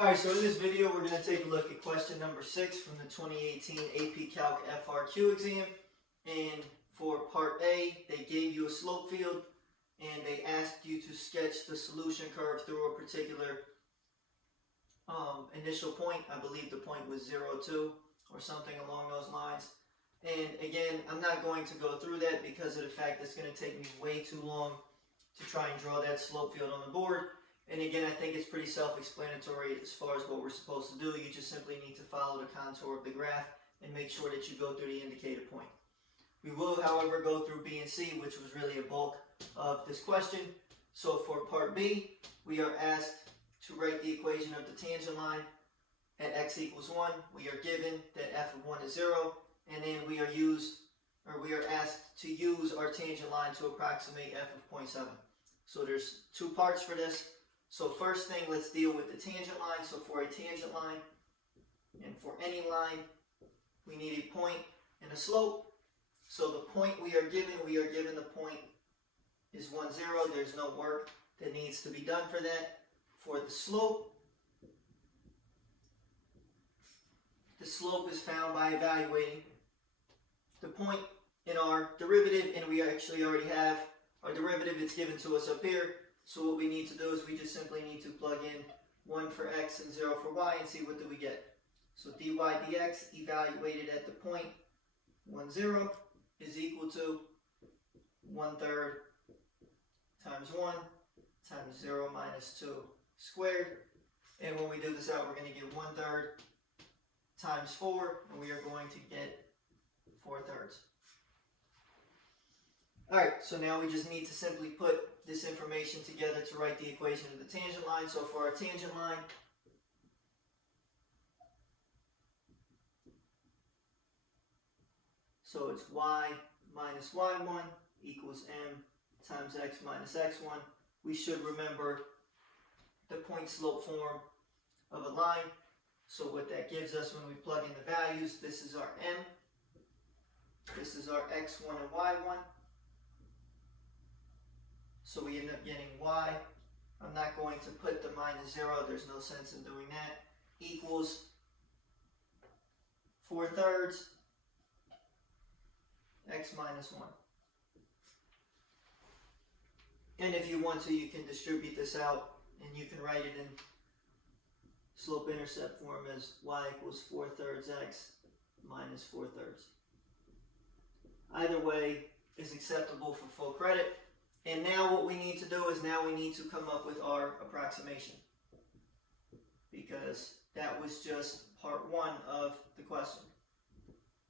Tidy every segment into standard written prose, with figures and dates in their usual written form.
Alright, so in this video we're going to take a look at question number 6 from the 2018 AP Calc FRQ exam. And for part A, they gave you a slope field and they asked you to sketch the solution curve through a particular initial point. I believe the point was 0,2 or something along those lines. And again, I'm not going to go through that because of the fact it's going to take me way too long to try and draw that slope field on the board. And again, I think it's pretty self-explanatory as far as what we're supposed to do. You just simply need to follow the contour of the graph and make sure that you go through the indicated point. We will, however, go through B and C, which was really a bulk of this question. So for part B, we are asked to write the equation of the tangent line at x equals 1. We are given that f of 1 is 0, and then we are asked to use our tangent line to approximate f of 0.7. So there's two parts for this. So first thing, let's deal with the tangent line. So for a tangent line, and for any line, we need a point and a slope. So the point we are given the point is 1, 0. There's no work that needs to be done for that. For the slope is found by evaluating the point in our derivative, and we actually already have our derivative. It's given to us up here. So what we need to do is we just simply need to plug in 1 for x and 0 for y and see what do we get. So dy dx evaluated at the point 1, 0 is equal to 1/3 times 1 times 0 minus 2 squared. And when we do this out, we're going to get 1/3 times 4, and we are going to get 4/3. Alright, so now we just need to simply put this information together to write the equation of the tangent line. So for our tangent line, so it's y minus y1 equals m times x minus x1. We should remember the point slope form of a line. So what that gives us when we plug in the values, this is our m, this is our x1 and y1. So we end up getting y. I'm not going to put the minus 0, there's no sense in doing that, equals 4/3 x minus 1. And if you want to, you can distribute this out and you can write it in slope-intercept form as y equals 4/3 x minus 4/3. Either way is acceptable for full credit. And now what we need to do is now we need to come up with our approximation, because that was just part 1 of the question.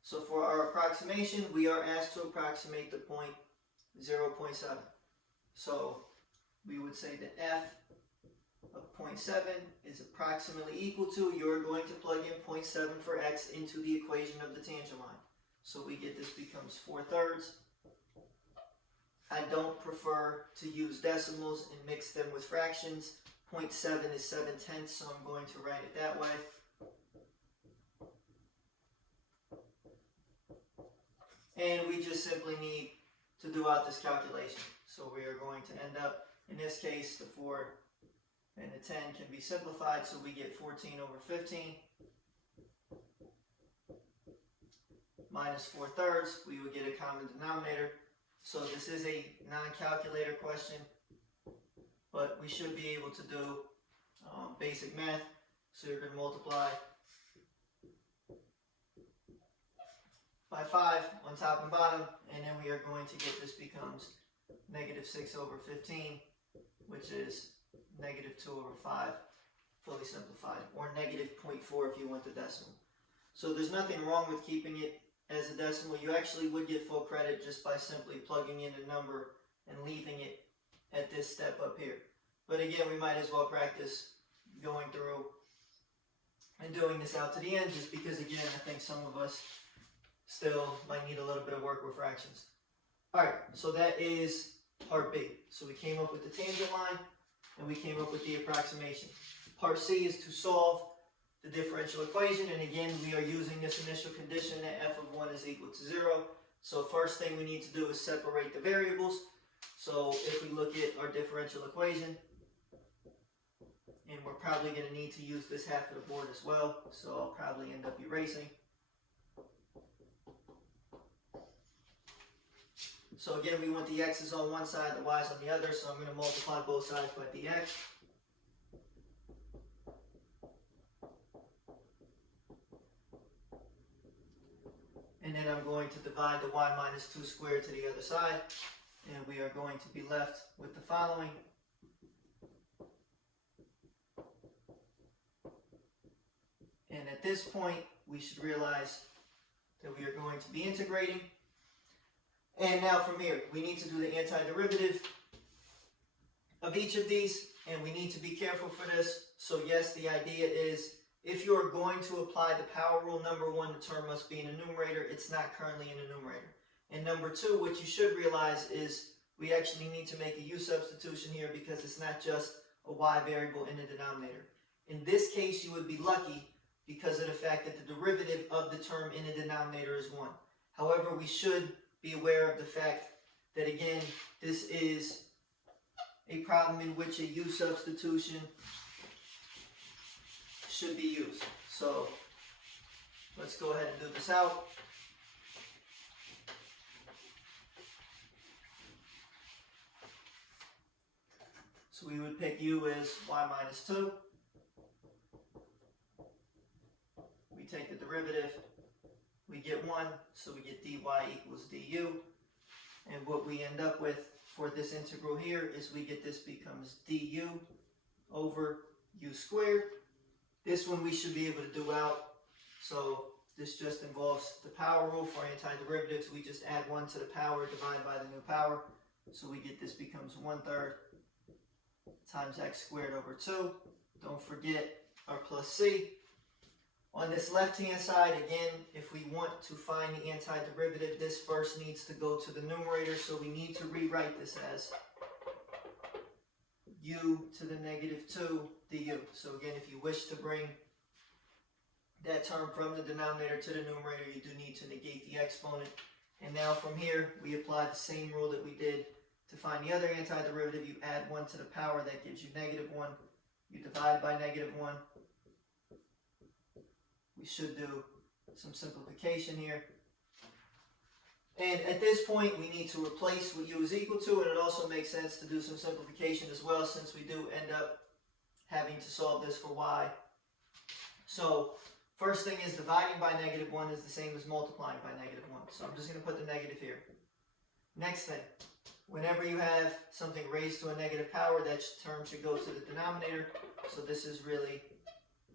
So for our approximation, we are asked to approximate the point 0.7. So we would say that f of 0.7 is approximately equal to, you're going to plug in 0.7 for x into the equation of the tangent line. So we get this becomes 4/3. I don't prefer to use decimals and mix them with fractions. 0.7 is 7/10, so I'm going to write it that way. And we just simply need to do out this calculation. So we are going to end up, in this case, the 4 and the 10 can be simplified, so we get 14/15 minus 4/3. We would get a common denominator. So this is a non-calculator question, but we should be able to do basic math. So you're going to multiply by 5 on top and bottom, and then we are going to get this becomes -6/15, which is -2/5 fully simplified, or -0.4 if you want the decimal. So there's nothing wrong with keeping it as a decimal. You actually would get full credit just by simply plugging in a number and leaving it at this step up here. But again, we might as well practice going through and doing this out to the end, just because again, I think some of us still might need a little bit of work with fractions. Alright, so that is part B. So we came up with the tangent line and we came up with the approximation. Part C is to solve the differential equation, and again we are using this initial condition that f of 1 is equal to 0. So first thing we need to do is separate the variables. So if we look at our differential equation and we're probably going to need to use this half of the board as well, so I'll probably end up erasing. So again, we want the x's on one side, the y's on the other, so I'm going to multiply both sides by dx. And then I'm going to divide the y minus 2 squared to the other side, and we are going to be left with the following. And at this point, we should realize that we are going to be integrating. And now from here, we need to do the antiderivative of each of these, and we need to be careful for this. So yes, the idea is if you're going to apply the power rule, number one, the term must be in the numerator. It's not currently in the numerator. And number two, what you should realize is we actually need to make a u substitution here because it's not just a y variable in the denominator. In this case, you would be lucky because of the fact that the derivative of the term in the denominator is 1. However, we should be aware of the fact that, again, this is a problem in which a u substitution should be used. So let's go ahead and do this out. So we would pick u as y minus 2. We take the derivative, we get 1, so we get dy equals du. And what we end up with for this integral here is we get this becomes du over u squared. This one we should be able to do out. So this just involves the power rule for antiderivatives. We just add 1 to the power, divide by the new power. So we get this becomes 1/3 times x squared over 2. Don't forget our plus c. On this left-hand side, again, if we want to find the antiderivative, this first needs to go to the numerator. So we need to rewrite this as u to the negative 2 du. So again, if you wish to bring that term from the denominator to the numerator, you do need to negate the exponent. And now from here, we apply the same rule that we did to find the other antiderivative. You add 1 to the power, that gives you negative 1. You divide by negative 1. We should do some simplification here. And at this point, we need to replace what u is equal to, and it also makes sense to do some simplification as well, since we do end up having to solve this for y. So first thing is dividing by negative 1 is the same as multiplying by negative 1. So I'm just going to put the negative here. Next thing, whenever you have something raised to a negative power, that term should go to the denominator. So this is really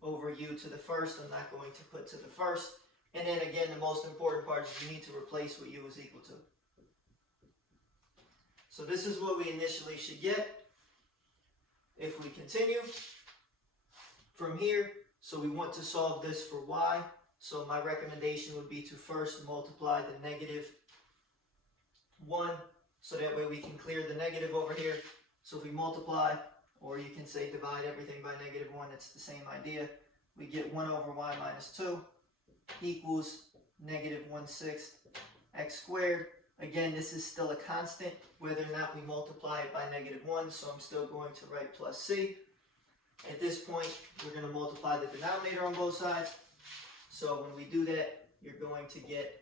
over u to the first. I'm not going to put to the first. And then again, the most important part is you need to replace what u is equal to. So this is what we initially should get. If we continue from here, so we want to solve this for y. So my recommendation would be to first multiply the negative 1, so that way we can clear the negative over here. So if we multiply, or you can say divide everything by negative 1, it's the same idea. We get 1 over y minus 2 equals negative 1/6 x squared. Again, this is still a constant, whether or not we multiply it by negative 1, so I'm still going to write plus c. At this point, we're going to multiply the denominator on both sides. So when we do that, you're going to get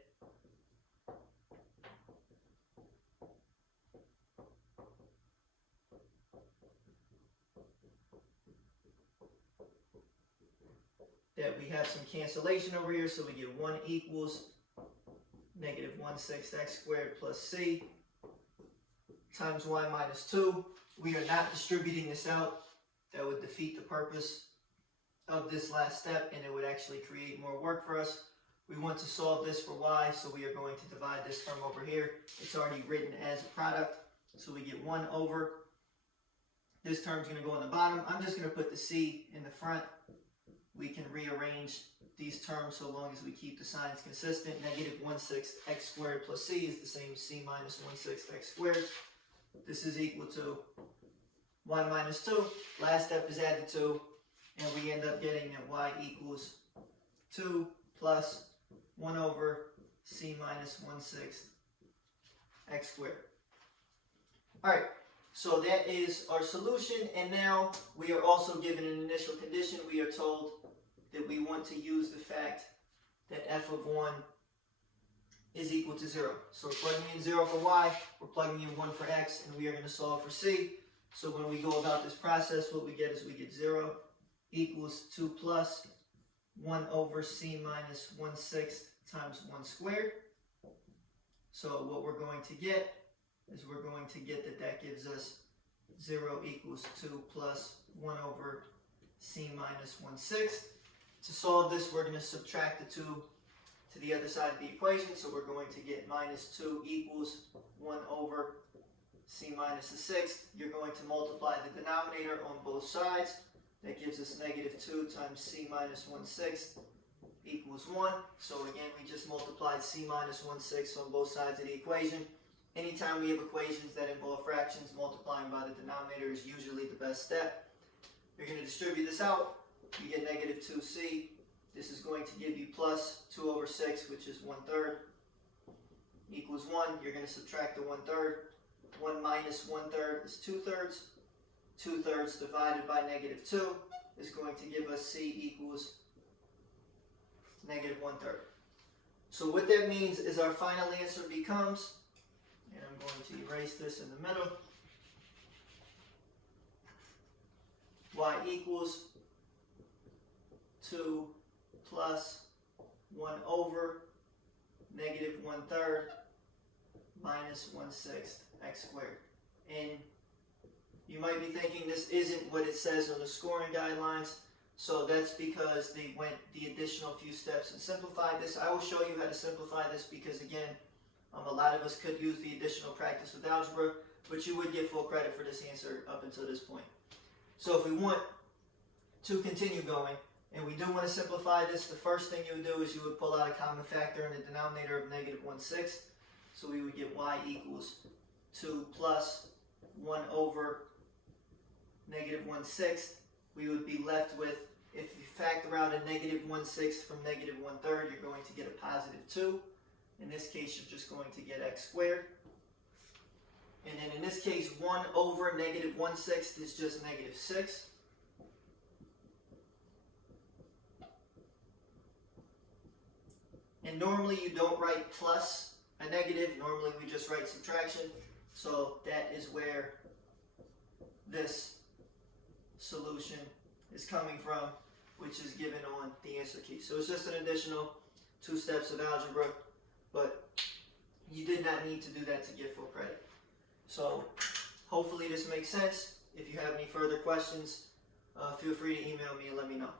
that we have some cancellation over here, so we get 1 equals negative 1/6 x squared plus c times y minus 2. We are not distributing this out. That would defeat the purpose of this last step, and it would actually create more work for us. We want to solve this for y, so we are going to divide this term over here. It's already written as a product, so we get 1 over. This term's going to go in the bottom. I'm just going to put the c in the front. We can rearrange these terms so long as we keep the signs consistent. Negative 1/6 x squared plus c is the same as c minus 1/6 x squared. This is equal to y minus 2. Last step is add the 2, and we end up getting that y equals 2 plus 1 over c minus 1/6 x squared. Alright, So that is our solution, and now we are also given an initial condition. We are told that we want to use the fact that f of 1 is equal to 0. So we're plugging in 0 for y, we're plugging in 1 for x, and we are going to solve for c. So when we go about this process, what we get is we get 0 equals 2 plus 1 over c minus 1/6 times 1 squared. So what we're going to get is we're going to get that gives us 0 equals 2 plus 1 over c minus 1/6. To solve this, we're going to subtract the 2 to the other side of the equation. So we're going to get minus 2 equals 1 over c minus 1/6. You're going to multiply the denominator on both sides. That gives us negative 2 times c minus 1/6 equals 1. So again, we just multiplied c minus 1/6 on both sides of the equation. Anytime we have equations that involve fractions, multiplying by the denominator is usually the best step. You're going to distribute this out. You get negative 2c. This is going to give you plus 2 over 6, which is 1/3, equals 1. You're going to subtract the 1/3. 1 minus 1/3 is 2/3. 2/3 divided by negative 2 is going to give us c equals negative 1/3. So what that means is our final answer becomes, and I'm going to erase this in the middle, y equals 2 plus 1 over negative 1/3 minus 1/6 x squared. And you might be thinking this isn't what it says on the scoring guidelines, so that's because they went the additional few steps and simplified this. I will show you how to simplify this because, again, a lot of us could use the additional practice with algebra, but you would get full credit for this answer up until this point. So if we want to continue going, and we do want to simplify this, the first thing you would do is you would pull out a common factor in the denominator of negative 1/6. So we would get y equals 2 plus 1 over negative 1/6. We would be left with, if you factor out a negative 1/6 from negative 1/3, you're going to get a positive 2. In this case, you're just going to get x squared. And then in this case, 1 over negative 1/6 is just negative 6. And normally you don't write plus a negative, normally we just write subtraction. So that is where this solution is coming from, which is given on the answer key. So it's just an additional 2 steps of algebra, but you did not need to do that to get full credit. So hopefully this makes sense. If you have any further questions, feel free to email me and let me know.